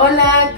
Hola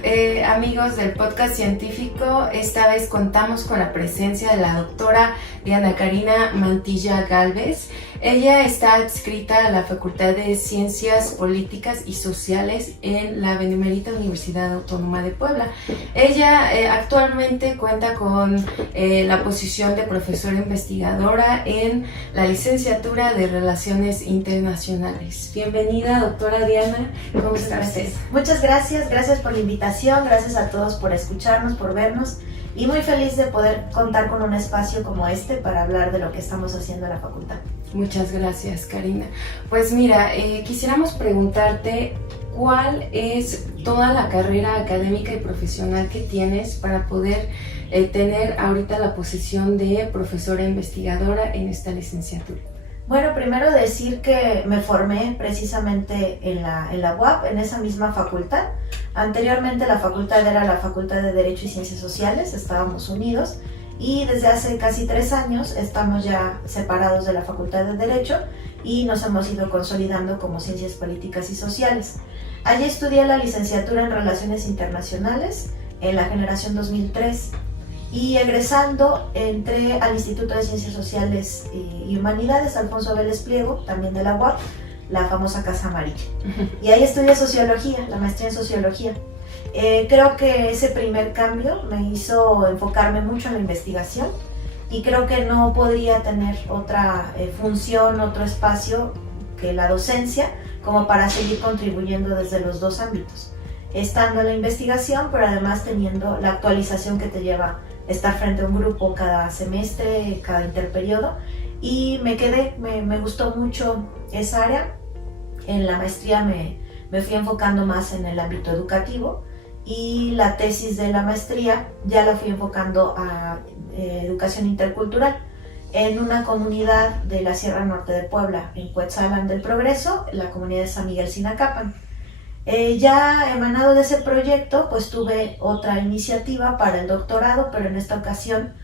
amigos del podcast científico, esta vez contamos con la presencia de la doctora Diana Karina Mantilla Gálvez. Ella está adscrita a la Facultad de Ciencias Políticas y Sociales en la Benemérita Universidad Autónoma de Puebla. Ella actualmente cuenta con la posición de profesora investigadora en la licenciatura de Relaciones Internacionales. Bienvenida, doctora Diana, ¿cómo está usted? Muchas gracias por la invitación, gracias a todos por escucharnos, por vernos y muy feliz de poder contar con un espacio como este para hablar de lo que estamos haciendo en la facultad. Muchas gracias, Karina. Pues mira, quisiéramos preguntarte cuál es toda la carrera académica y profesional que tienes para poder tener ahorita la posición de profesora investigadora en esta licenciatura. Bueno, primero decir que me formé precisamente en la UAP, en esa misma facultad. Anteriormente la facultad era la Facultad de Derecho y Ciencias Sociales, estábamos unidos y desde hace casi 3 años estamos ya separados de la Facultad de Derecho y nos hemos ido consolidando como Ciencias Políticas y Sociales. Allí estudié la licenciatura en Relaciones Internacionales en la generación 2003. Y egresando entré al Instituto de Ciencias Sociales y Humanidades Alfonso Vélez Pliego, también de la UAP, la famosa Casa Amarilla. Y ahí estudié Sociología, la maestría en Sociología. Creo que ese primer cambio me hizo enfocarme mucho en la investigación y creo que no podría tener otra función, otro espacio que la docencia como para seguir contribuyendo desde los dos ámbitos. Estando en la investigación, pero además teniendo la actualización que te lleva estar frente a un grupo cada semestre, cada interperiodo, y me gustó mucho esa área. En la maestría me fui enfocando más en el ámbito educativo y la tesis de la maestría ya la fui enfocando a educación intercultural en una comunidad de la Sierra Norte de Puebla, en Cuetzalan del Progreso, la comunidad de San Miguel Sinacapan. Ya emanado de ese proyecto, pues tuve otra iniciativa para el doctorado, pero en esta ocasión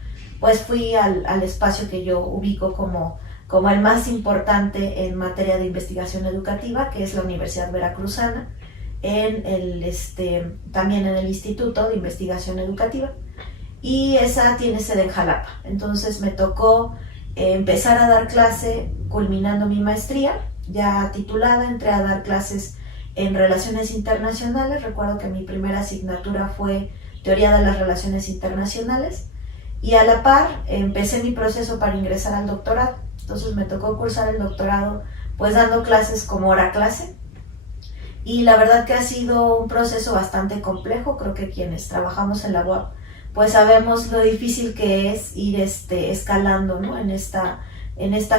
pues fui al espacio que yo ubico como el más importante en materia de investigación educativa, que es la Universidad Veracruzana, también en el Instituto de Investigación Educativa, y esa tiene sede en Jalapa. Entonces me tocó empezar a dar clase culminando mi maestría, ya titulada, entré a dar clases en Relaciones Internacionales. Recuerdo que mi primera asignatura fue Teoría de las Relaciones Internacionales y a la par empecé mi proceso para ingresar al doctorado. Entonces me tocó cursar el doctorado pues dando clases como hora clase y la verdad que ha sido un proceso bastante complejo. Creo que quienes trabajamos en la UAP pues sabemos lo difícil que es ir escalando, ¿no? en esta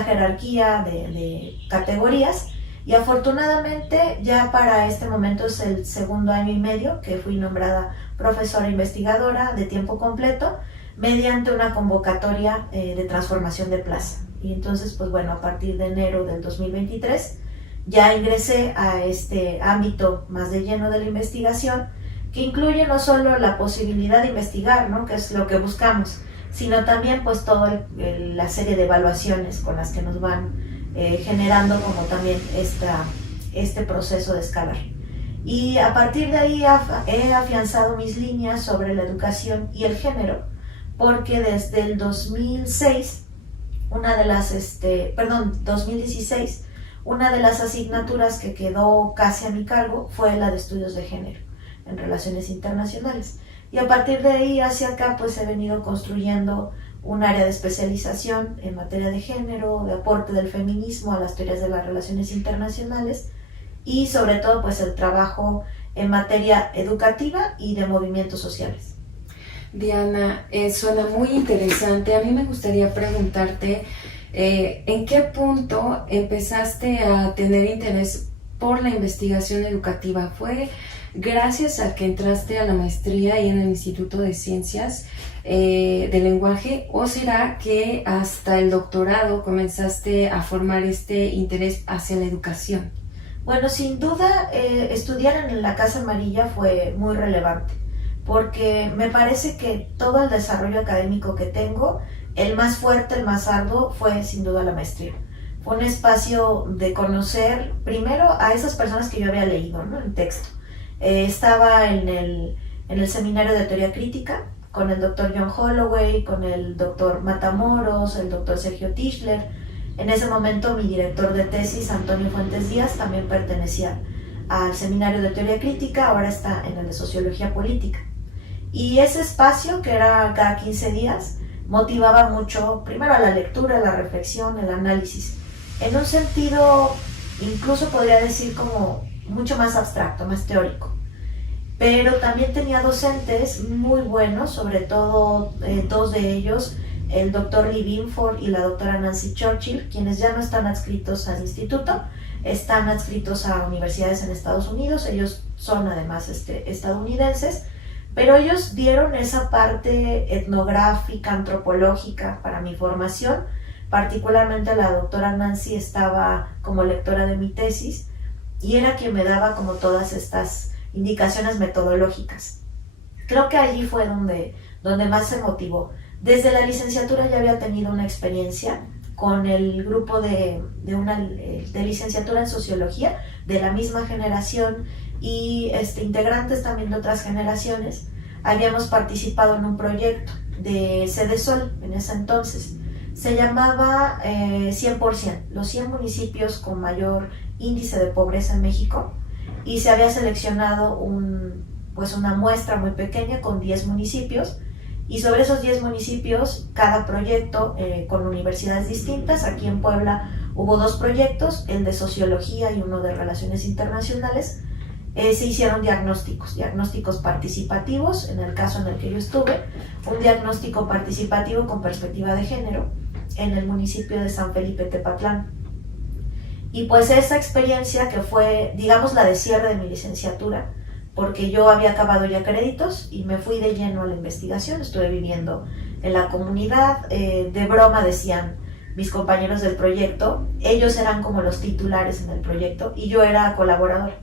jerarquía de categorías. Y afortunadamente ya para este momento es el 2.5 años que fui nombrada profesora investigadora de tiempo completo mediante una convocatoria de transformación de plaza. Y entonces, pues bueno, a partir de enero del 2023 ya ingresé a este ámbito más de lleno de la investigación, que incluye no solo la posibilidad de investigar, ¿no? que es lo que buscamos, sino también pues toda la serie de evaluaciones con las que nos van generando como también este proceso de escalar. Y a partir de ahí he afianzado mis líneas sobre la educación y el género, porque desde el 2016, una de las asignaturas que quedó casi a mi cargo fue la de estudios de género en relaciones internacionales. Y a partir de ahí hacia acá pues he venido construyendo un área de especialización en materia de género, de aporte del feminismo a las teorías de las relaciones internacionales y sobre todo pues el trabajo en materia educativa y de movimientos sociales. Diana, suena muy interesante. A mí me gustaría preguntarte ¿en qué punto empezaste a tener interés por la investigación educativa? ¿Fue gracias a que entraste a la maestría y en el Instituto de Ciencias del Lenguaje, o será que hasta el doctorado comenzaste a formar este interés hacia la educación? Bueno, sin duda estudiar en la Casa Amarilla fue muy relevante, porque me parece que todo el desarrollo académico que tengo, el más fuerte, el más arduo, fue sin duda la maestría. Fue un espacio de conocer primero a esas personas que yo había leído, ¿no?, en texto, Estaba en el seminario de teoría crítica con el doctor John Holloway, con el doctor Matamoros, el doctor Sergio Tischler. En ese momento mi director de tesis, Antonio Fuentes Díaz, también pertenecía al seminario de teoría crítica, ahora está en el de sociología política. Y ese espacio, que era cada 15 días, motivaba mucho, primero a la lectura, la reflexión, el análisis, en un sentido, incluso podría decir como mucho más abstracto, más teórico. Pero también tenía docentes muy buenos, sobre todo dos de ellos, el doctor Lee Binford y la doctora Nancy Churchill, quienes ya no están adscritos al instituto, están adscritos a universidades en Estados Unidos, ellos son además estadounidenses, pero ellos dieron esa parte etnográfica, antropológica para mi formación. Particularmente la doctora Nancy estaba como lectora de mi tesis y era quien me daba como todas estas indicaciones metodológicas. Creo que allí fue donde más se motivó. Desde la licenciatura ya había tenido una experiencia con el grupo de licenciatura en sociología de la misma generación y integrantes también de otras generaciones. Habíamos participado en un proyecto de Sede Sol en ese entonces. Se llamaba 100%, los 100 municipios con mayor índice de pobreza en México, y se había seleccionado una muestra muy pequeña con 10 municipios, y sobre esos 10 municipios, cada proyecto con universidades distintas. Aquí en Puebla hubo 2 proyectos, el de sociología y uno de relaciones internacionales. Se hicieron diagnósticos participativos, en el caso en el que yo estuve, un diagnóstico participativo con perspectiva de género en el municipio de San Felipe Tepatlán. Y pues esa experiencia, que fue, digamos, la de cierre de mi licenciatura, porque yo había acabado ya créditos y me fui de lleno a la investigación, estuve viviendo en la comunidad, de broma decían mis compañeros del proyecto, ellos eran como los titulares en el proyecto y yo era colaborador.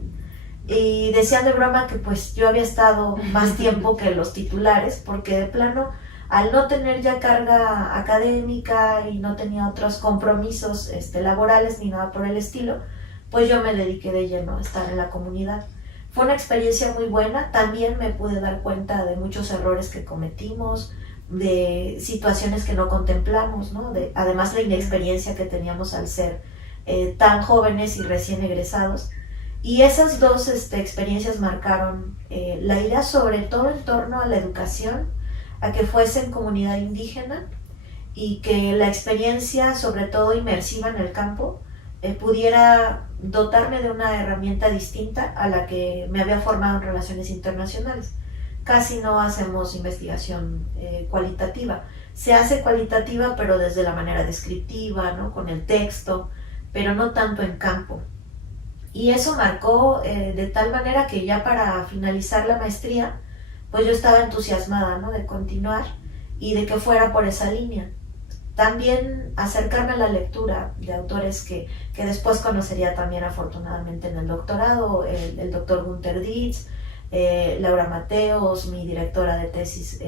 Y decían de broma que pues yo había estado más tiempo que los titulares, porque de plano, al no tener ya carga académica y no tenía otros compromisos laborales ni nada por el estilo, pues yo me dediqué de lleno a estar en la comunidad. Fue una experiencia muy buena, también me pude dar cuenta de muchos errores que cometimos, de situaciones que no contemplamos, ¿no? Además la inexperiencia que teníamos al ser tan jóvenes y recién egresados. Y esas 2 experiencias marcaron la idea, sobre todo en torno a la educación, a que fuese en comunidad indígena y que la experiencia, sobre todo inmersiva en el campo, pudiera dotarme de una herramienta distinta a la que me había formado en relaciones internacionales. Casi no hacemos investigación cualitativa. Se hace cualitativa, pero desde la manera descriptiva, ¿no? Con el texto, pero no tanto en campo. Y eso marcó de tal manera que ya para finalizar la maestría, pues yo estaba entusiasmada, ¿no? De continuar y de que fuera por esa línea. También acercarme a la lectura de autores que después conocería también afortunadamente en el doctorado, el doctor Gunther Dietz, Laura Mateos, mi directora de tesis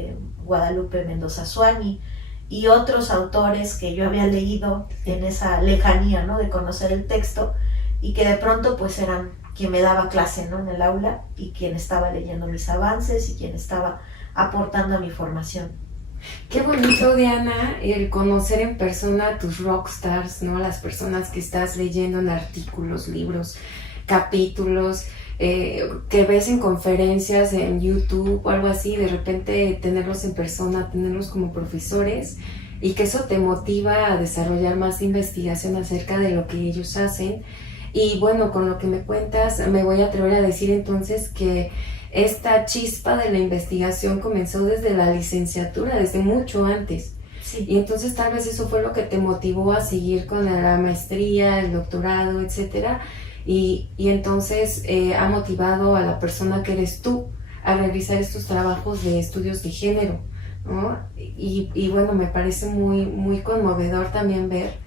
Guadalupe Mendoza Suani, y otros autores que yo había leído en esa lejanía, ¿no? De conocer el texto, y que de pronto pues eran quien me daba clase, ¿no? En el aula, y quien estaba leyendo mis avances y quien estaba aportando a mi formación. Qué bonito, Diana, el conocer en persona a tus rockstars, ¿no? Las personas que estás leyendo en artículos, libros, capítulos, que ves en conferencias en YouTube o algo así, de repente tenerlos en persona, tenerlos como profesores, y que eso te motiva a desarrollar más investigación acerca de lo que ellos hacen. Y bueno, con lo que me cuentas, me voy a atrever a decir entonces que esta chispa de la investigación comenzó desde la licenciatura, desde mucho antes. Sí. Y entonces tal vez eso fue lo que te motivó a seguir con la maestría, el doctorado, etcétera. Y entonces ha motivado a la persona que eres tú a realizar estos trabajos de estudios de género, ¿no? Y bueno, me parece muy, muy conmovedor también ver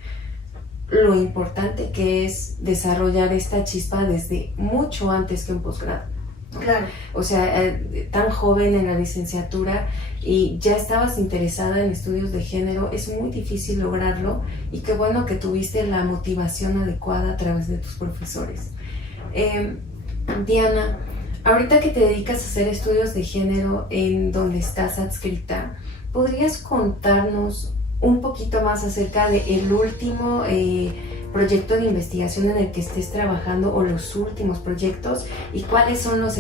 lo importante que es desarrollar esta chispa desde mucho antes que un posgrado, ¿no? Claro. O sea, tan joven en la licenciatura y ya estabas interesada en estudios de género, es muy difícil lograrlo, y qué bueno que tuviste la motivación adecuada a través de tus profesores. Diana, Ahorita que te dedicas a hacer estudios de género en donde estás adscrita, ¿podrías contarnos un poquito más acerca del último proyecto de investigación en el que estés trabajando o los últimos proyectos y cuáles son los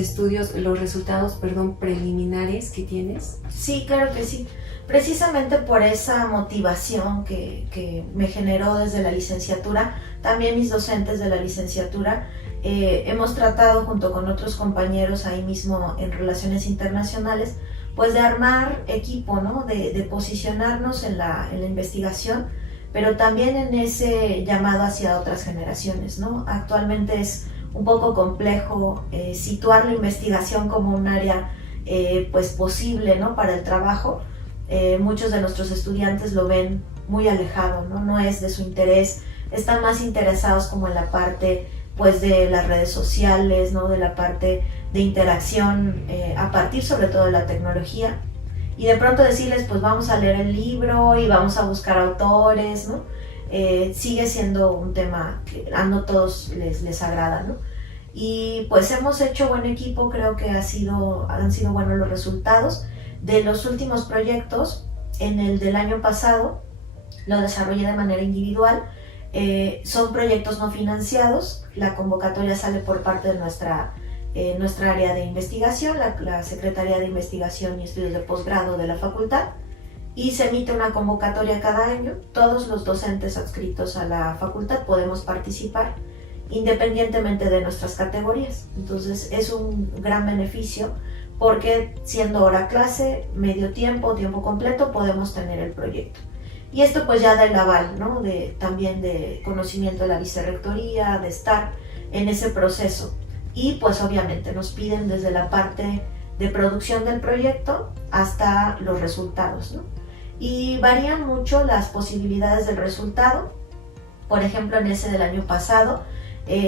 resultados preliminares que tienes? Sí, claro que sí. Precisamente por esa motivación que me generó desde la licenciatura, también mis docentes de la licenciatura, hemos tratado junto con otros compañeros ahí mismo en Relaciones Internacionales, pues de armar equipo, ¿no? De posicionarnos en la investigación, pero también en ese llamado hacia otras generaciones, ¿no? Actualmente es un poco complejo situar la investigación como un área pues posible, ¿no? Para el trabajo. Muchos de nuestros estudiantes lo ven muy alejado, ¿no? No es de su interés, están más interesados como en la parte pues de las redes sociales, ¿no? De la parte de interacción a partir sobre todo de la tecnología, y de pronto decirles pues vamos a leer el libro y vamos a buscar autores, ¿no? Sigue siendo un tema que a no todos les agrada, ¿no? Y pues hemos hecho buen equipo, creo que han sido buenos los resultados. De los últimos proyectos, en el del año pasado, lo desarrollé de manera individual. Son proyectos no financiados, la convocatoria sale por parte de nuestra área de investigación, la Secretaría de Investigación y Estudios de Posgrado de la facultad, y se emite una convocatoria cada año. Todos los docentes adscritos a la facultad podemos participar independientemente de nuestras categorías. Entonces es un gran beneficio porque siendo hora clase, medio tiempo, tiempo completo, podemos tener el proyecto. Y esto pues ya da el aval, ¿no? También de conocimiento de la vicerrectoría, de estar en ese proceso. Y pues obviamente nos piden desde la parte de producción del proyecto hasta los resultados, ¿no? Y varían mucho las posibilidades del resultado. Por ejemplo, en ese del año pasado,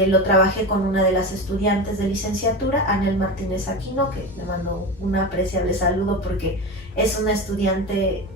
lo trabajé con una de las estudiantes de licenciatura, Anel Martínez Aquino, que le mando un apreciable saludo porque es una estudiante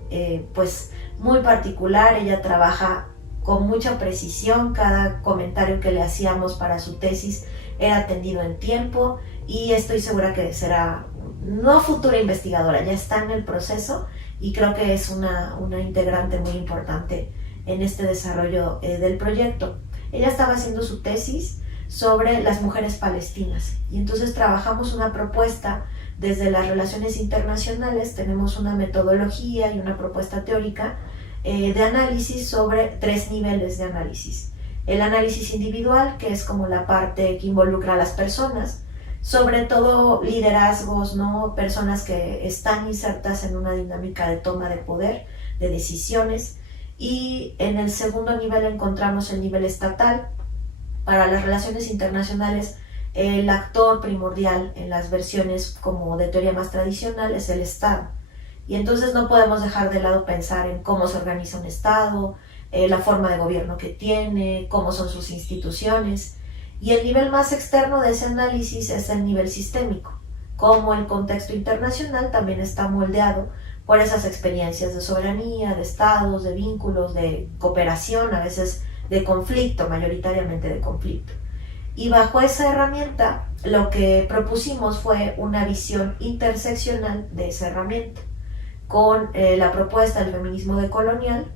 pues muy particular. Ella trabaja con mucha precisión, cada comentario que le hacíamos para su tesis era atendido en tiempo, y estoy segura que será no futura investigadora, ya está en el proceso, y creo que es una integrante muy importante en este desarrollo del proyecto. Ella estaba haciendo su tesis sobre las mujeres palestinas, y entonces trabajamos una propuesta desde las relaciones internacionales. Tenemos una metodología y una propuesta teórica de análisis sobre 3 niveles de análisis. El análisis individual, que es como la parte que involucra a las personas, sobre todo liderazgos, ¿no? Personas que están insertas en una dinámica de toma de poder, de decisiones. Y en el segundo nivel encontramos el nivel estatal. Para las relaciones internacionales, el actor primordial en las versiones como de teoría más tradicional es el Estado. Y entonces no podemos dejar de lado pensar en cómo se organiza un Estado, la forma de gobierno que tiene, cómo son sus instituciones. Y el nivel más externo de ese análisis es el nivel sistémico, cómo el contexto internacional también está moldeado por esas experiencias de soberanía, de estados, de vínculos, de cooperación, a veces de conflicto, mayoritariamente de conflicto. Y bajo esa herramienta, lo que propusimos fue una visión interseccional de esa herramienta, con la propuesta del feminismo decolonial.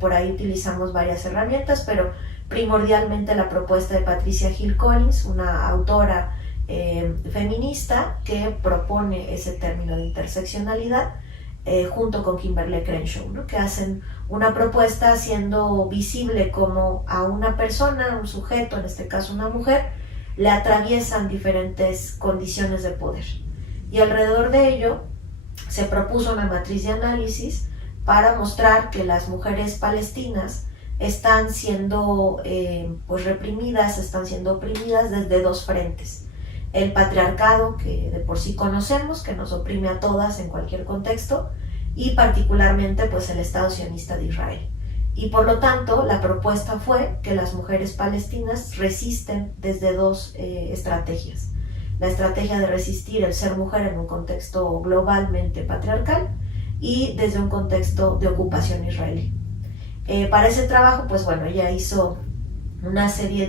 Por ahí utilizamos varias herramientas, pero primordialmente la propuesta de Patricia Hill Collins, una autora feminista que propone ese término de interseccionalidad, junto con Kimberly Crenshaw, ¿no? Que hacen una propuesta haciendo visible cómo a una persona, un sujeto, en este caso una mujer, le atraviesan diferentes condiciones de poder. Y alrededor de ello se propuso una matriz de análisis para mostrar que las mujeres palestinas están siendo pues reprimidas, están siendo oprimidas desde 2 frentes. El patriarcado, que de por sí conocemos, que nos oprime a todas en cualquier contexto, y particularmente pues el Estado sionista de Israel. Y por lo tanto la propuesta fue que las mujeres palestinas resisten desde 2 estrategias. La estrategia de resistir el ser mujer en un contexto globalmente patriarcal y desde un contexto de ocupación israelí. Para ese trabajo, pues bueno, ella hizo una serie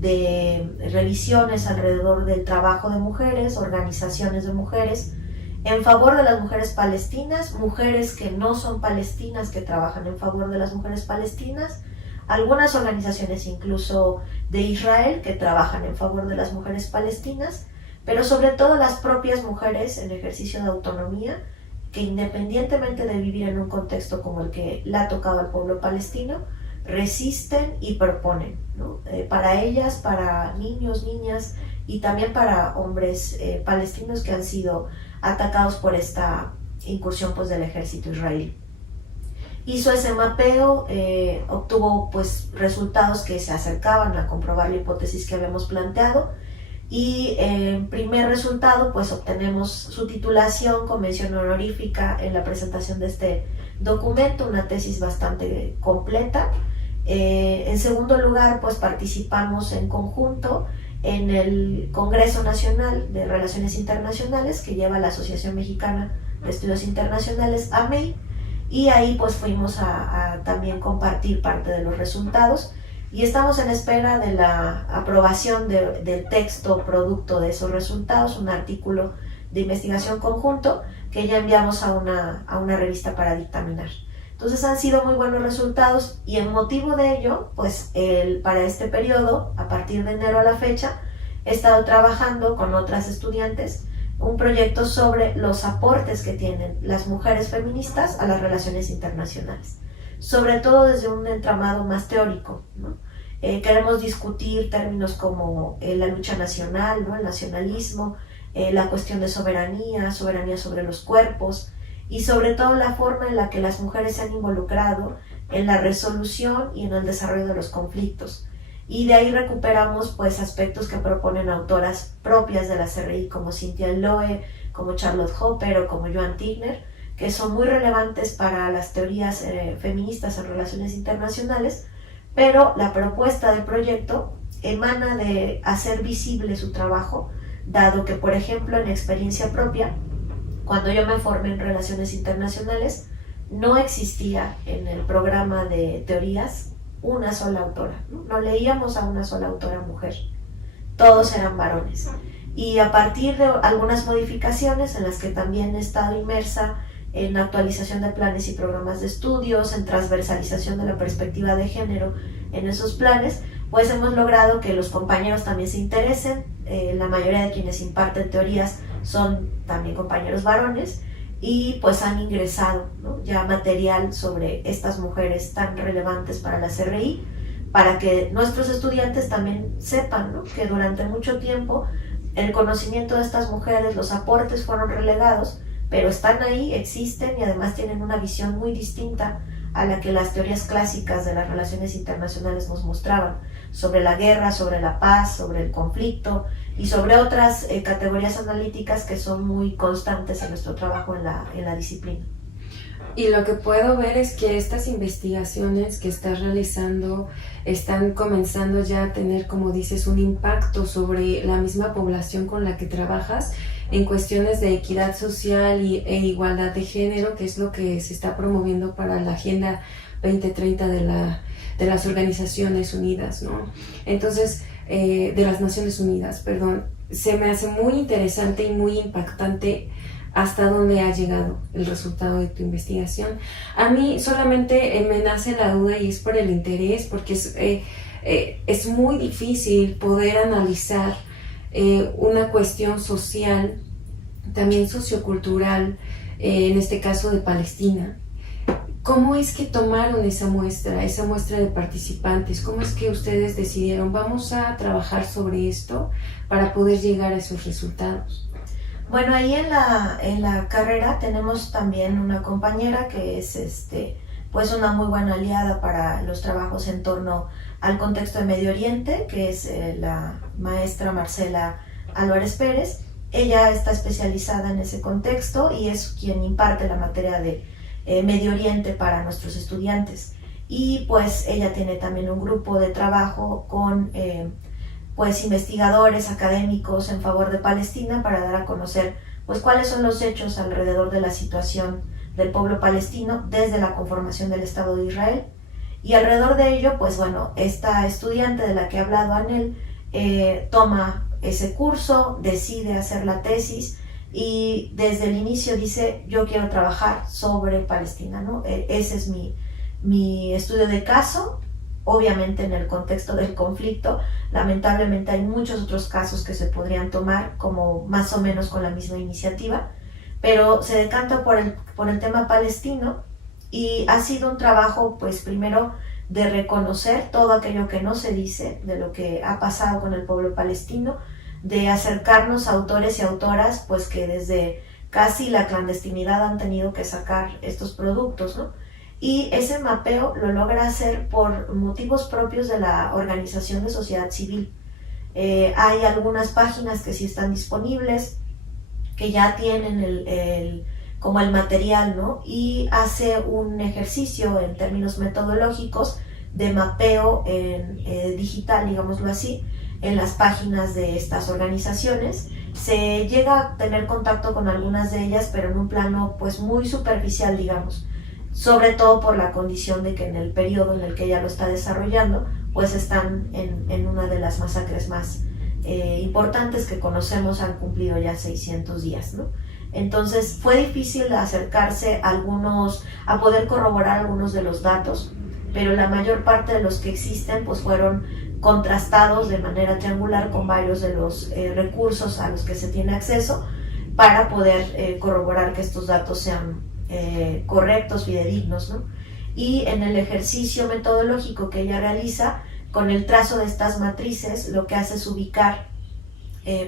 de revisiones alrededor del trabajo de mujeres, organizaciones de mujeres en favor de las mujeres palestinas, mujeres que no son palestinas que trabajan en favor de las mujeres palestinas, algunas organizaciones incluso de Israel que trabajan en favor de las mujeres palestinas, pero sobre todo las propias mujeres en ejercicio de autonomía que independientemente de vivir en un contexto como el que le ha tocado al pueblo palestino, resisten y proponen, ¿no? Para ellas, para niños, niñas y también para hombres palestinos que han sido atacados por esta incursión pues, del ejército israelí. Hizo ese mapeo, obtuvo pues, resultados que se acercaban a comprobar la hipótesis que habíamos planteado y en primer resultado pues obtenemos su titulación con mención honorífica en la presentación de este documento, una tesis bastante completa. En segundo lugar pues participamos en conjunto en el Congreso Nacional de Relaciones Internacionales que lleva la Asociación Mexicana de Estudios Internacionales, AMEI, y ahí pues fuimos a también compartir parte de los resultados y estamos en espera de la aprobación del texto producto de esos resultados, un artículo de investigación conjunto que ya enviamos a una revista para dictaminar. Entonces han sido muy buenos resultados y en motivo de ello, pues para este periodo, a partir de enero a la fecha, he estado trabajando con otras estudiantes un proyecto sobre los aportes que tienen las mujeres feministas a las relaciones internacionales, sobre todo desde un entramado más teórico, ¿no? Queremos discutir términos como la lucha nacional, ¿no? El nacionalismo, la cuestión de soberanía sobre los cuerpos, y sobre todo la forma en la que las mujeres se han involucrado en la resolución y en el desarrollo de los conflictos. Y de ahí recuperamos pues aspectos que proponen autoras propias de la CRI como Cynthia Loe, como Charlotte Hopper o como Joan Tigner, que son muy relevantes para las teorías feministas en relaciones internacionales, pero la propuesta del proyecto emana de hacer visible su trabajo, dado que, por ejemplo, en experiencia propia, cuando yo me formé en relaciones internacionales, no existía en el programa de teorías una sola autora, no leíamos a una sola autora mujer, todos eran varones. Y a partir de algunas modificaciones en las que también he estado inmersa en actualización de planes y programas de estudios, en transversalización de la perspectiva de género en esos planes, pues hemos logrado que los compañeros también se interesen. La mayoría de quienes imparten teorías son también compañeros varones y pues han ingresado, ¿no? Ya material sobre estas mujeres tan relevantes para la CRI, para que nuestros estudiantes también sepan, ¿no? Que durante mucho tiempo el conocimiento de estas mujeres, los aportes fueron relegados, pero están ahí, existen y además tienen una visión muy distinta a la que las teorías clásicas de las relaciones internacionales nos mostraban, sobre la guerra, sobre la paz, sobre el conflicto y sobre otras categorías analíticas que son muy constantes en nuestro trabajo en la disciplina. Y lo que puedo ver es que estas investigaciones que estás realizando están comenzando ya a tener, como dices, un impacto sobre la misma población con la que trabajas en cuestiones de equidad social e igualdad de género, que es lo que se está promoviendo para la Agenda 2030 de las Organizaciones Unidas, ¿no? Entonces, de las Naciones Unidas, perdón. Se me hace muy interesante y muy impactante hasta dónde ha llegado el resultado de tu investigación. A mí solamente me nace la duda y es por el interés, porque es muy difícil poder analizar una cuestión social, también sociocultural, en este caso de Palestina. ¿Cómo es que tomaron esa muestra de participantes? ¿Cómo es que ustedes decidieron, vamos a trabajar sobre esto para poder llegar a esos resultados? Bueno, ahí en la carrera tenemos también una compañera que es pues una muy buena aliada para los trabajos en torno al contexto de Medio Oriente, que es la maestra Marcela Álvarez Pérez. Ella está especializada en ese contexto y es quien imparte la materia de Medio Oriente para nuestros estudiantes. Y pues ella tiene también un grupo de trabajo con pues investigadores académicos en favor de Palestina para dar a conocer pues cuáles son los hechos alrededor de la situación del pueblo palestino desde la conformación del Estado de Israel. Y alrededor de ello, pues bueno, esta estudiante de la que he hablado, Anel, toma ese curso, decide hacer la tesis y desde el inicio dice: yo quiero trabajar sobre Palestina, ¿no? Ese es mi estudio de caso. Obviamente en el contexto del conflicto, lamentablemente hay muchos otros casos que se podrían tomar como más o menos con la misma iniciativa, pero se decanta por el tema palestino, y ha sido un trabajo, pues primero, de reconocer todo aquello que no se dice de lo que ha pasado con el pueblo palestino, de acercarnos a autores y autoras pues que desde casi la clandestinidad han tenido que sacar estos productos, ¿no? Y ese mapeo lo logra hacer por motivos propios de la organización de sociedad civil. Hay algunas páginas que sí están disponibles, que ya tienen como el material, ¿no? Y hace un ejercicio en términos metodológicos de mapeo digital, digámoslo así, en las páginas de estas organizaciones. Se llega a tener contacto con algunas de ellas, pero en un plano pues muy superficial, digamos, sobre todo por la condición de que en el periodo en el que ella lo está desarrollando, pues están en una de las masacres más importantes que conocemos. Han cumplido ya 600 días, ¿no? Entonces fue difícil acercarse a poder corroborar algunos de los datos, pero la mayor parte de los que existen pues fueron contrastados de manera triangular con varios de los recursos a los que se tiene acceso para poder corroborar que estos datos sean correctos, fidedignos, ¿no? Y en el ejercicio metodológico que ella realiza, con el trazo de estas matrices, lo que hace es ubicar.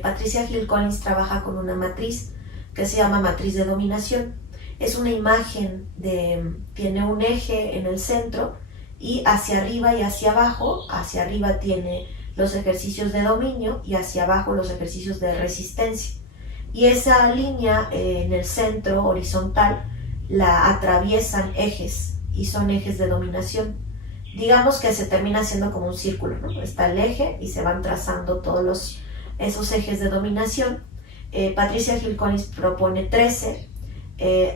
Patricia Hill Collins trabaja con una matriz que se llama matriz de dominación. Es una imagen tiene un eje en el centro, y hacia arriba y hacia arriba tiene los ejercicios de dominio y hacia abajo los ejercicios de resistencia. Y esa línea en el centro horizontal la atraviesan ejes, y son ejes de dominación. Digamos que se termina haciendo como un círculo, ¿no? Está el eje y se van trazando todos esos ejes de dominación. Patricia Hill Collins propone 13.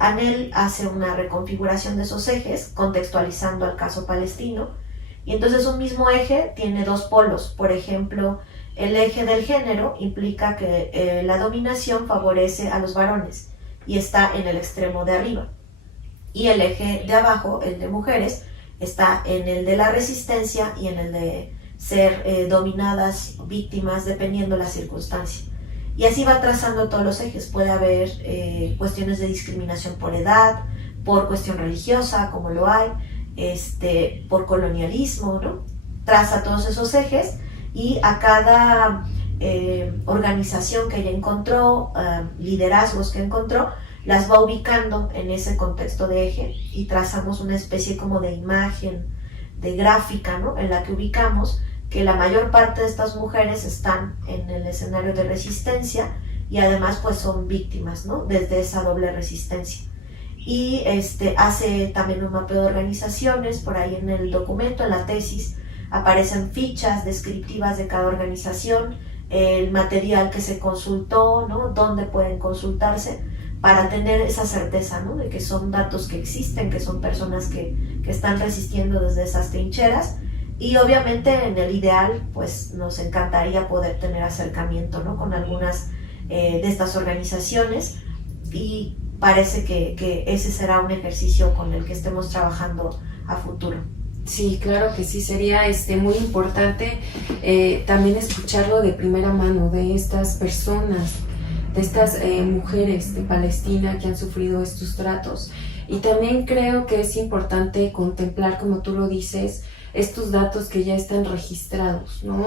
Anel hace una reconfiguración de esos ejes contextualizando al caso palestino, y entonces un mismo eje tiene dos polos. Por ejemplo, el eje del género implica que la dominación favorece a los varones y está en el extremo de arriba, y el eje de abajo, el de mujeres, está en el de la resistencia y en el de ser dominadas, víctimas, dependiendo la circunstancia. Y así va trazando todos los ejes. Puede haber cuestiones de discriminación por edad, por cuestión religiosa, como lo hay, por colonialismo, ¿no? Traza todos esos ejes, y a cada organización que ella encontró, liderazgos que encontró, las va ubicando en ese contexto de eje, y trazamos una especie como de imagen, de gráfica, ¿no? En la que ubicamos que la mayor parte de estas mujeres están en el escenario de resistencia, y además pues son víctimas, ¿no? Desde esa doble resistencia. Y hace también un mapeo de organizaciones. Por ahí en el documento, en la tesis, aparecen fichas descriptivas de cada organización, el material que se consultó, ¿no? Dónde pueden consultarse, para tener esa certeza, ¿no? De que son datos que existen, que son personas que están resistiendo desde esas trincheras. Y obviamente en el ideal pues nos encantaría poder tener acercamiento, ¿no? Con algunas de estas organizaciones, y parece que ese será un ejercicio con el que estemos trabajando a futuro. Sí, claro que sí, sería muy importante también escucharlo de primera mano de estas personas, de estas mujeres de Palestina que han sufrido estos tratos. Y también creo que es importante contemplar, como tú lo dices, estos datos que ya están registrados, ¿no?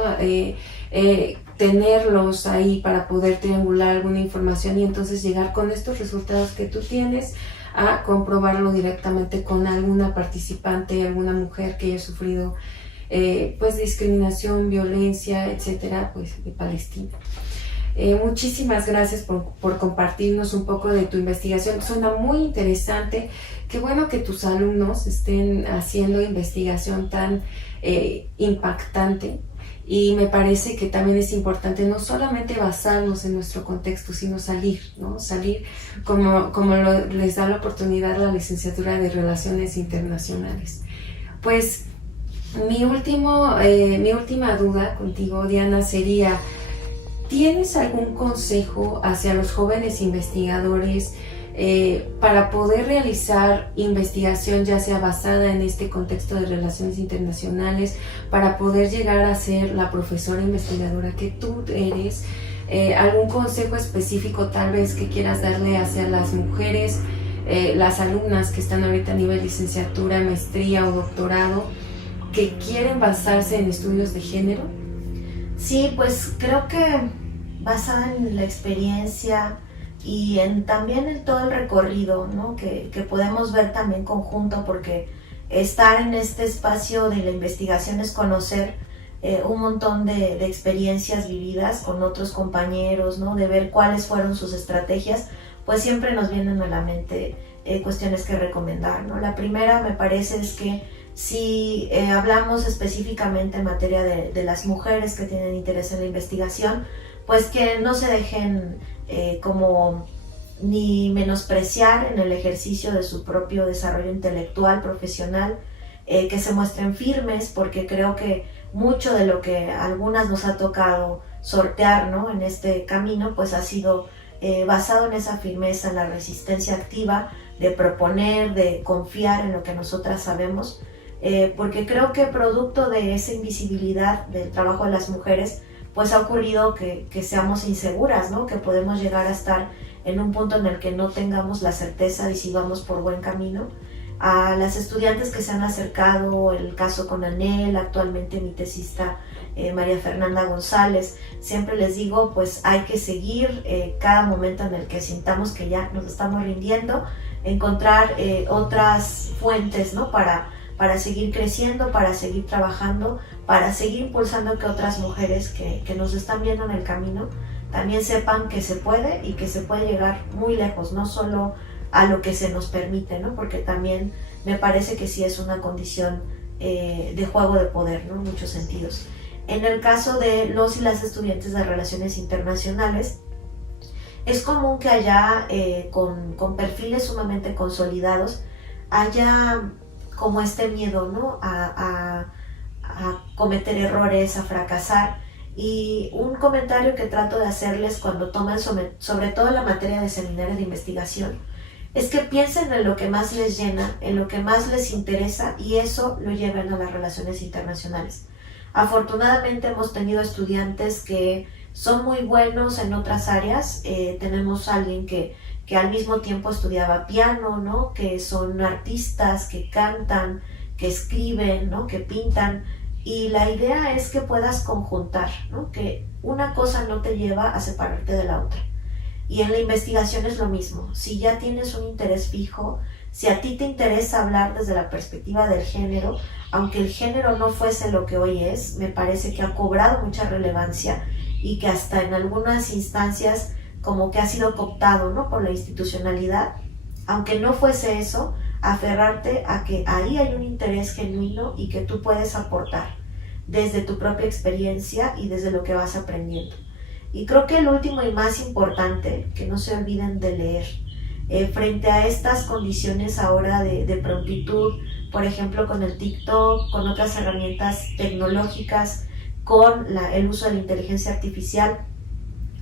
Tenerlos ahí para poder triangular alguna información, y entonces llegar con estos resultados que tú tienes a comprobarlo directamente con alguna participante, alguna mujer que haya sufrido pues discriminación, violencia, etcétera, pues de Palestina. Muchísimas gracias por compartirnos un poco de tu investigación. Suena muy interesante. Qué bueno que tus alumnos estén haciendo investigación tan impactante, y me parece que también es importante no solamente basarnos en nuestro contexto, sino salir, ¿no? Salir como les da la oportunidad la licenciatura de Relaciones Internacionales. Pues Mi última duda contigo, Diana, sería, ¿tienes algún consejo hacia los jóvenes investigadores para poder realizar investigación ya sea basada en este contexto de relaciones internacionales, para poder llegar a ser la profesora investigadora que tú eres? ¿Algún consejo específico tal vez que quieras darle hacia las mujeres, las alumnas que están ahorita a nivel licenciatura, maestría o doctorado, que quieren basarse en estudios de género? Sí, pues creo que basada en la experiencia y también en todo el recorrido, ¿no? que podemos ver también conjunto, porque estar en este espacio de la investigación es conocer un montón de experiencias vividas con otros compañeros, ¿no? De ver cuáles fueron sus estrategias, pues siempre nos vienen a la mente cuestiones que recomendar, ¿no? La primera, me parece, es que si hablamos específicamente en materia de las mujeres que tienen interés en la investigación, pues que no se dejen como ni menospreciar en el ejercicio de su propio desarrollo intelectual, profesional, que se muestren firmes, porque creo que mucho de lo que a algunas nos ha tocado sortear, ¿no? En este camino, pues ha sido basado en esa firmeza, en la resistencia activa, de proponer, de confiar en lo que nosotras sabemos, porque creo que producto de esa invisibilidad del trabajo de las mujeres, pues ha ocurrido que seamos inseguras, ¿no? Que podemos llegar a estar en un punto en el que no tengamos la certeza de si vamos por buen camino. A las estudiantes que se han acercado, el caso con Anel, actualmente mi tesista María Fernanda González, siempre les digo, pues hay que seguir cada momento en el que sintamos que ya nos estamos rindiendo, encontrar otras fuentes, ¿no? Para seguir creciendo, para seguir trabajando, para seguir impulsando que otras mujeres que nos están viendo en el camino también sepan que se puede y que se puede llegar muy lejos, no solo a lo que se nos permite, ¿no? Porque también me parece que sí es una condición de juego de poder, ¿no? En muchos sentidos. En el caso de los y las estudiantes de Relaciones Internacionales, es común que allá con perfiles sumamente consolidados haya como este miedo, ¿no? a cometer errores, a fracasar. Y un comentario que trato de hacerles cuando toman sobre todo la materia de seminarios de investigación es que piensen en lo que más les llena, en lo que más les interesa, y eso lo lleven a las relaciones internacionales. Afortunadamente hemos tenido estudiantes que son muy buenos en otras áreas. Tenemos a alguien que al mismo tiempo estudiaba piano, ¿no? Que son artistas, que cantan, que escriben, ¿no? Que pintan. Y la idea es que puedas conjuntar, ¿no? Que una cosa no te lleva a separarte de la otra. Y en la investigación es lo mismo. Si ya tienes un interés fijo, si a ti te interesa hablar desde la perspectiva del género, aunque el género no fuese lo que hoy es, me parece que ha cobrado mucha relevancia y que hasta en algunas instancias como que ha sido cooptado, ¿no? Por la institucionalidad. Aunque no fuese eso, aferrarte a que ahí hay un interés genuino y que tú puedes aportar desde tu propia experiencia y desde lo que vas aprendiendo. Y creo que el último y más importante, que no se olviden de leer. Frente a estas condiciones ahora de prontitud, por ejemplo con el TikTok, con otras herramientas tecnológicas, con el uso de la inteligencia artificial,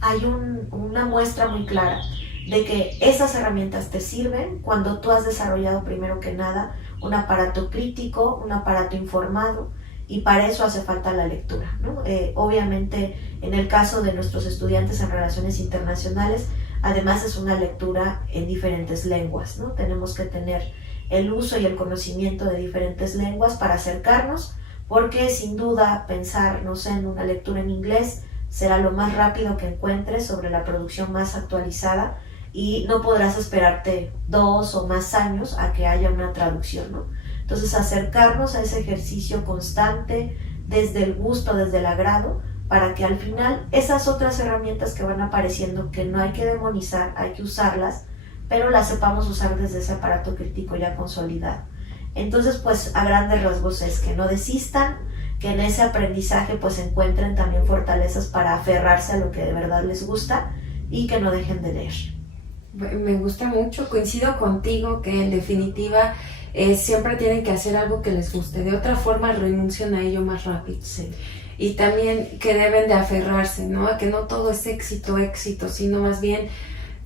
hay una muestra muy clara de que esas herramientas te sirven cuando tú has desarrollado primero que nada un aparato crítico, un aparato informado, y para eso hace falta la lectura, ¿no? Obviamente en el caso de nuestros estudiantes en relaciones internacionales, además es una lectura en diferentes lenguas, ¿no? Tenemos que tener el uso y el conocimiento de diferentes lenguas para acercarnos, porque sin duda pensar, no sé, en una lectura en inglés será lo más rápido que encuentres sobre la producción más actualizada, y no podrás esperarte 2 o más años a que haya una traducción, ¿no? Entonces acercarnos a ese ejercicio constante desde el gusto, desde el agrado, para que al final esas otras herramientas que van apareciendo, que no hay que demonizar, hay que usarlas, pero las sepamos usar desde ese aparato crítico ya consolidado. Entonces, pues a grandes rasgos es que no desistan, que en ese aprendizaje pues encuentren también fortalezas para aferrarse a lo que de verdad les gusta y que no dejen de leer. Me gusta mucho, coincido contigo que en definitiva siempre tienen que hacer algo que les guste, de otra forma renuncian a ello más rápido. Sí. Y también que deben de aferrarse, ¿no? A que no todo es éxito, sino más bien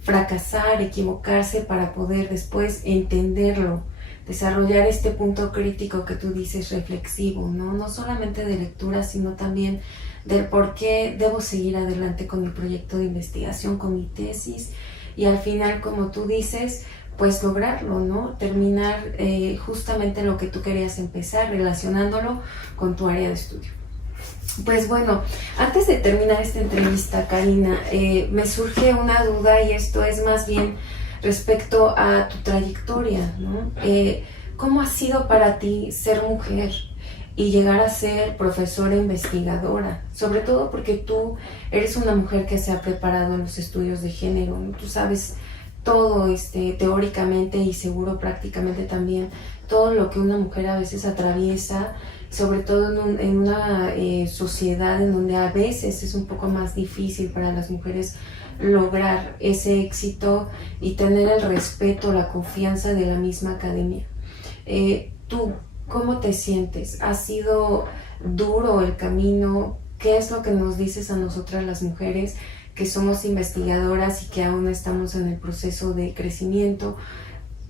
fracasar, equivocarse para poder después entenderlo, desarrollar este punto crítico que tú dices, reflexivo, ¿no? No solamente de lectura, sino también del por qué debo seguir adelante con mi proyecto de investigación, con mi tesis, y al final, como tú dices, pues lograrlo, ¿no? Terminar justamente lo que tú querías empezar, relacionándolo con tu área de estudio. Pues bueno, antes de terminar esta entrevista, Karina, me surge una duda, y esto es más bien respecto a tu trayectoria, ¿no? ¿Cómo ha sido para ti ser mujer y llegar a ser profesora investigadora? Sobre todo porque tú eres una mujer que se ha preparado en los estudios de género, ¿no? Tú sabes todo teóricamente y seguro prácticamente también todo lo que una mujer a veces atraviesa, sobre todo en una sociedad en donde a veces es un poco más difícil para las mujeres lograr ese éxito y tener el respeto, la confianza de la misma academia. ¿Tú cómo te sientes? ¿Ha sido duro el camino? ¿Qué es lo que nos dices a nosotras las mujeres que somos investigadoras y que aún estamos en el proceso de crecimiento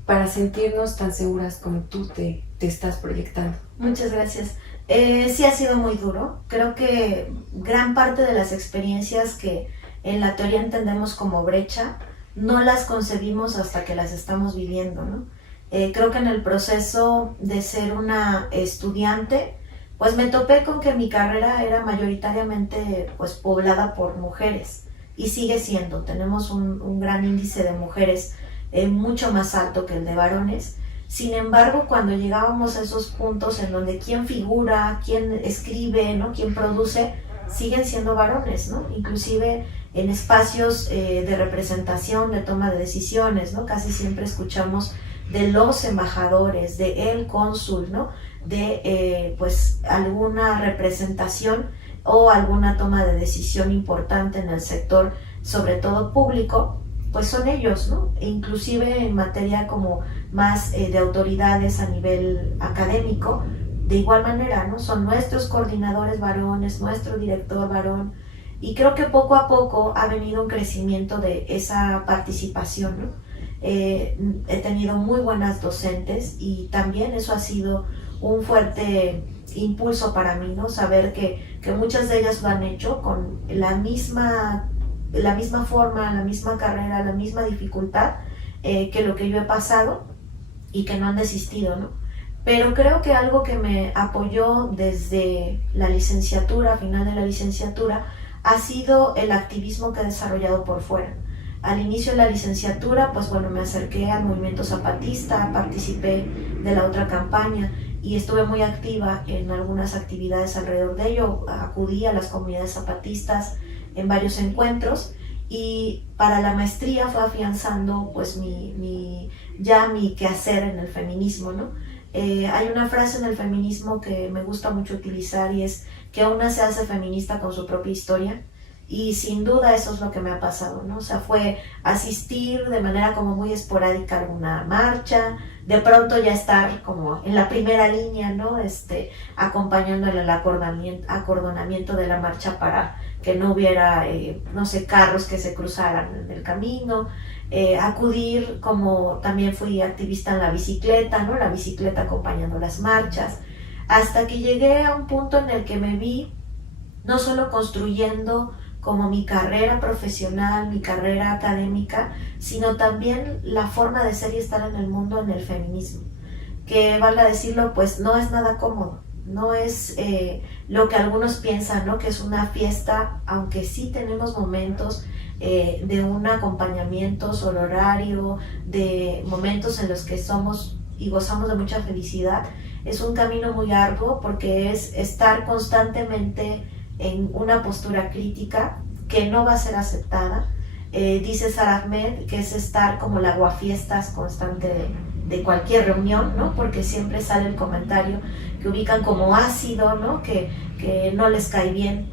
para sentirnos tan seguras como tú te estás proyectando? Muchas gracias. Sí ha sido muy duro. Creo que gran parte de las experiencias que en la teoría entendemos como brecha, no las concebimos hasta que las estamos viviendo, ¿no? Creo que en el proceso de ser una estudiante, pues me topé con que mi carrera era mayoritariamente pues poblada por mujeres, y sigue siendo. Tenemos un gran índice de mujeres mucho más alto que el de varones. Sin embargo, cuando llegábamos a esos puntos en donde quién figura, quién escribe, ¿no?, quién produce, siguen siendo varones, ¿no? Inclusive en espacios de representación, de toma de decisiones, ¿no? Casi siempre escuchamos de los embajadores, de el cónsul, ¿no?, de pues alguna representación o alguna toma de decisión importante en el sector, sobre todo público, pues son ellos, ¿no? E inclusive en materia como más de autoridades a nivel académico, de igual manera, ¿no? Son nuestros coordinadores varones, nuestro director varón, y creo que poco a poco ha venido un crecimiento de esa participación, ¿no? He tenido muy buenas docentes, y también eso ha sido un fuerte impulso para mí, ¿no? Saber que muchas de ellas lo han hecho con la misma forma, la misma carrera, la misma dificultad que lo que yo he pasado, y que no han desistido, ¿no? Pero creo que algo que me apoyó desde la licenciatura, final de la licenciatura, ha sido el activismo que he desarrollado por fuera. Al inicio de la licenciatura, pues bueno, me acerqué al movimiento zapatista, participé de la otra campaña y estuve muy activa en algunas actividades alrededor de ello. Acudí a las comunidades zapatistas en varios encuentros, y para la maestría fue afianzando pues mi quehacer en el feminismo, ¿no? Hay una frase en el feminismo que me gusta mucho utilizar, y es que una se hace feminista con su propia historia, y sin duda eso es lo que me ha pasado, ¿no? O sea, fue asistir de manera como muy esporádica a alguna marcha, de pronto ya estar como en la primera línea, ¿no? Acompañando el acordonamiento de la marcha para que no hubiera, carros que se cruzaran en el camino, acudir, como también fui activista en la bicicleta, ¿no? La bicicleta acompañando las marchas, hasta que llegué a un punto en el que me vi no solo construyendo como mi carrera profesional, mi carrera académica, sino también la forma de ser y estar en el mundo en el feminismo, que, valga decirlo, pues no es nada cómodo, no es lo que algunos piensan, ¿no?, que es una fiesta, aunque sí tenemos momentos de un acompañamiento sororario, de momentos en los que somos y gozamos de mucha felicidad. Es un camino muy arduo, porque es estar constantemente en una postura crítica que no va a ser aceptada. Dice Sara Ahmed que es estar como el aguafiestas constante de cualquier reunión, ¿no? Porque siempre sale el comentario que ubican como ácido, ¿no? Que no les cae bien.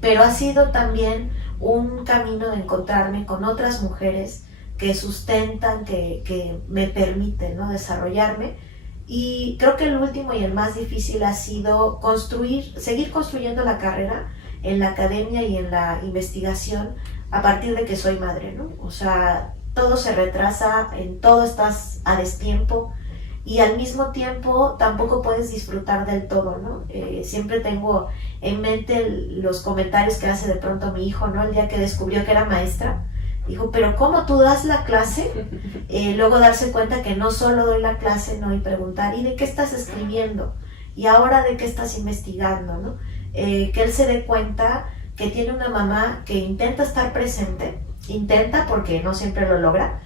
Pero ha sido también un camino de encontrarme con otras mujeres que sustentan, que me permiten, ¿no?, desarrollarme. Y creo que el último y el más difícil ha sido seguir construyendo la carrera en la academia y en la investigación a partir de que soy madre, ¿no? O sea, todo se retrasa, en todo estás a destiempo y al mismo tiempo tampoco puedes disfrutar del todo, ¿no? Siempre tengo en mente los comentarios que hace de pronto mi hijo, ¿no? El día que descubrió que era maestra, dijo, pero ¿cómo tú das la clase? Luego darse cuenta que no solo doy la clase, ¿no? Y preguntar, ¿y de qué estás escribiendo? ¿Y ahora de qué estás investigando? ¿No? Que él se dé cuenta que tiene una mamá que intenta estar presente, intenta porque no siempre lo logra,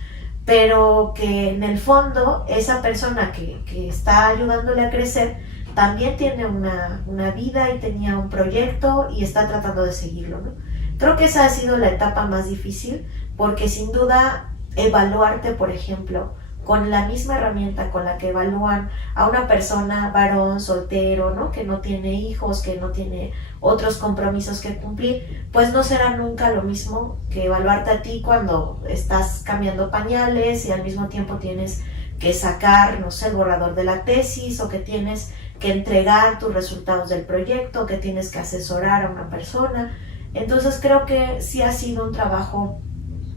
pero que en el fondo esa persona que está ayudándole a crecer también tiene una vida y tenía un proyecto y está tratando de seguirlo, ¿no? Creo que esa ha sido la etapa más difícil, porque sin duda evaluarte, por ejemplo, con la misma herramienta con la que evalúan a una persona varón, soltero, ¿no?, que no tiene hijos, que no tiene otros compromisos que cumplir, pues no será nunca lo mismo que evaluarte a ti cuando estás cambiando pañales y al mismo tiempo tienes que sacar, no sé, el borrador de la tesis, o que tienes que entregar tus resultados del proyecto, que tienes que asesorar a una persona. Entonces creo que sí ha sido un trabajo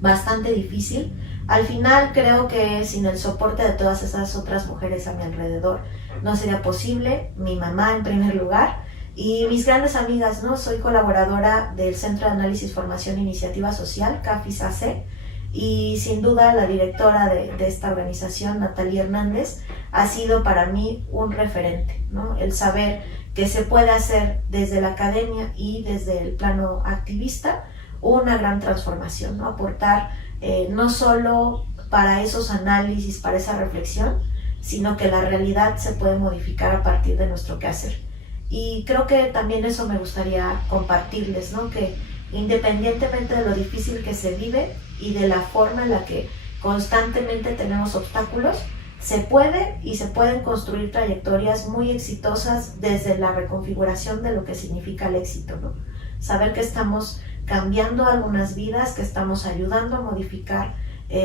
bastante difícil. Al final creo que sin el soporte de todas esas otras mujeres a mi alrededor no sería posible. Mi mamá en primer lugar y mis grandes amigas, ¿no? Soy colaboradora del Centro de Análisis, Formación e Iniciativa Social, CAFIS-AC, y sin duda la directora de esta organización, Natalia Hernández, ha sido para mí un referente, ¿no? El saber que se puede hacer desde la academia y desde el plano activista una gran transformación, ¿no? Aportar no solo para esos análisis, para esa reflexión, sino que la realidad se puede modificar a partir de nuestro quehacer. Y creo que también eso me gustaría compartirles, ¿no? Que independientemente de lo difícil que se vive y de la forma en la que constantemente tenemos obstáculos, se puede y se pueden construir trayectorias muy exitosas desde la reconfiguración de lo que significa el éxito, ¿no? Saber que estamos cambiando algunas vidas, que estamos ayudando a modificar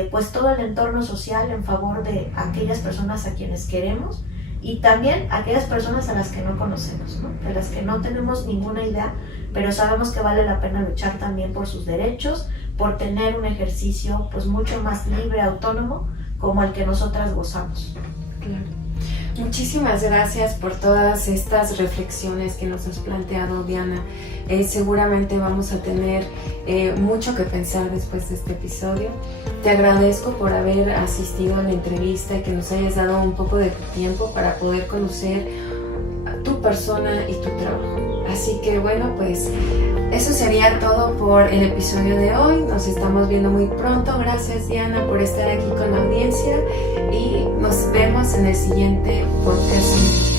pues todo el entorno social en favor de aquellas personas a quienes queremos y también aquellas personas a las que no conocemos, ¿no? De las que no tenemos ninguna idea, pero sabemos que vale la pena luchar también por sus derechos, por tener un ejercicio pues mucho más libre, autónomo, como el que nosotras gozamos. Claro. Muchísimas gracias por todas estas reflexiones que nos has planteado, Diana. Seguramente vamos a tener mucho que pensar después de este episodio. Te agradezco por haber asistido a la entrevista y que nos hayas dado un poco de tu tiempo para poder conocer a tu persona y tu trabajo. Así que bueno, pues eso sería todo por el episodio de hoy. Nos estamos viendo muy pronto. Gracias, Diana, por estar aquí con la audiencia y nos vemos en el siguiente podcast.